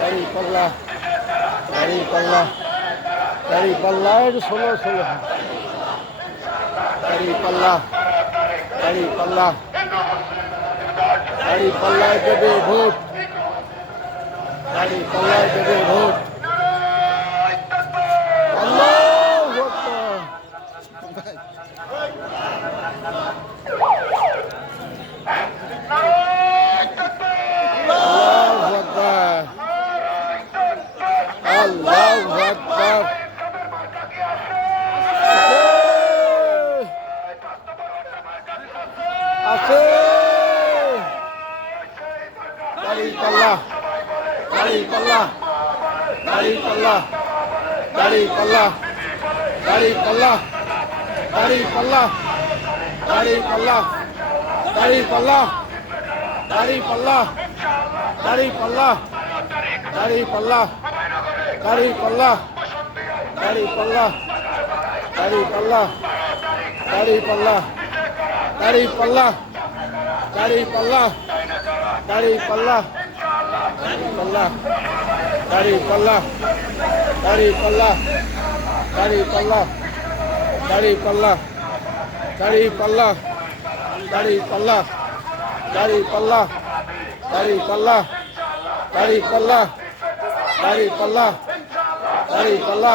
দাড়ি পাল্লা দাড়ি পাল্লা দাড়ি পাল্লা এটা ষোলো ষোলো। দাড়ি পাল্লা দাড়ি পাল্লা দাড়ি পাল্লায় দেবে ভোট। দাড়ি পাল্লায় দেবে ভোট। আকবার। আছে দাঁড়িপাল্লা দাঁড়িপাল্লা দাঁড়িপাল্লা দাঁড়িপাল্লা দাঁড়িপাল্লা দাঁড়িপাল্লা দাঁড়িপাল্লা দাঁড়িপাল্লা দাঁড়িপাল্লা দাঁড়িপাল্লা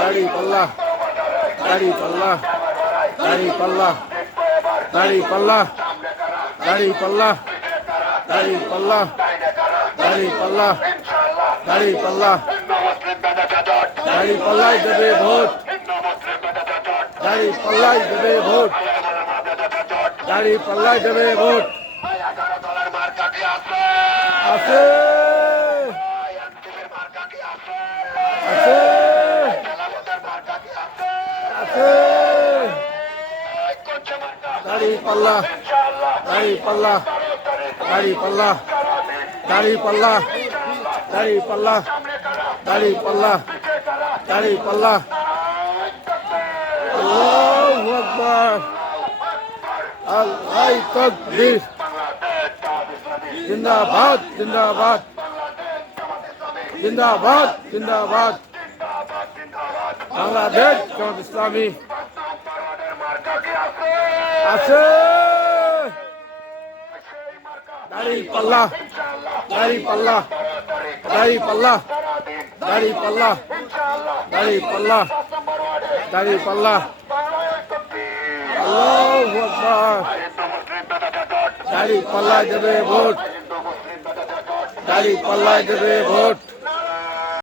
আছে দাঁড়িপাল্লা দাঁড়িপাল্লা দাঁড়িপাল্লা দাঁড়িপাল্লা দাঁড়িপাল্লা দাঁড়িপাল্লা দাঁড়িপাল্লা দাঁড়িপাল্লা দাঁড়িপাল্লা দাঁড়িপাল্লা দাঁড়িপাল্লা দাঁড়িপাল্লা দাঁড়িপাল্লা দাঁড়িপাল্লা দাঁড়িপাল্লা দাঁড়িপাল্লা দাঁড়িপাল্লায় দেবে ভোট দাঁড়িপাল্লায় দেবে ভোট দাঁড়িপাল্লায় দেবে ভোট। আছে দাড়ি পাল্লা দাড়ি পাল্লা দাড়ি পাল্লা দাড়ি পাল্লা দাড়ি পাল্লা দাড়ি পাল্লা দাড়ি পাল্লা। আল্লাহু আকবার। আল্লাহ জিন্দাবাদ জিন্দাবাদ। জিন্দাবাদ জিন্দাবাদ। বাংলাদেশ জামাত ইসলামী। আছে। দাড়ি পাল্লা দাড়ি পাল্লা দাড়ি পাল্লা দাড়ি পাল্লা দাড়ি পাল্লা দাড়ি পাল্লা। দাড়ি পাল্লায় দেবে ভোট। দাড়ি পাল্লায় দেবে ভোট।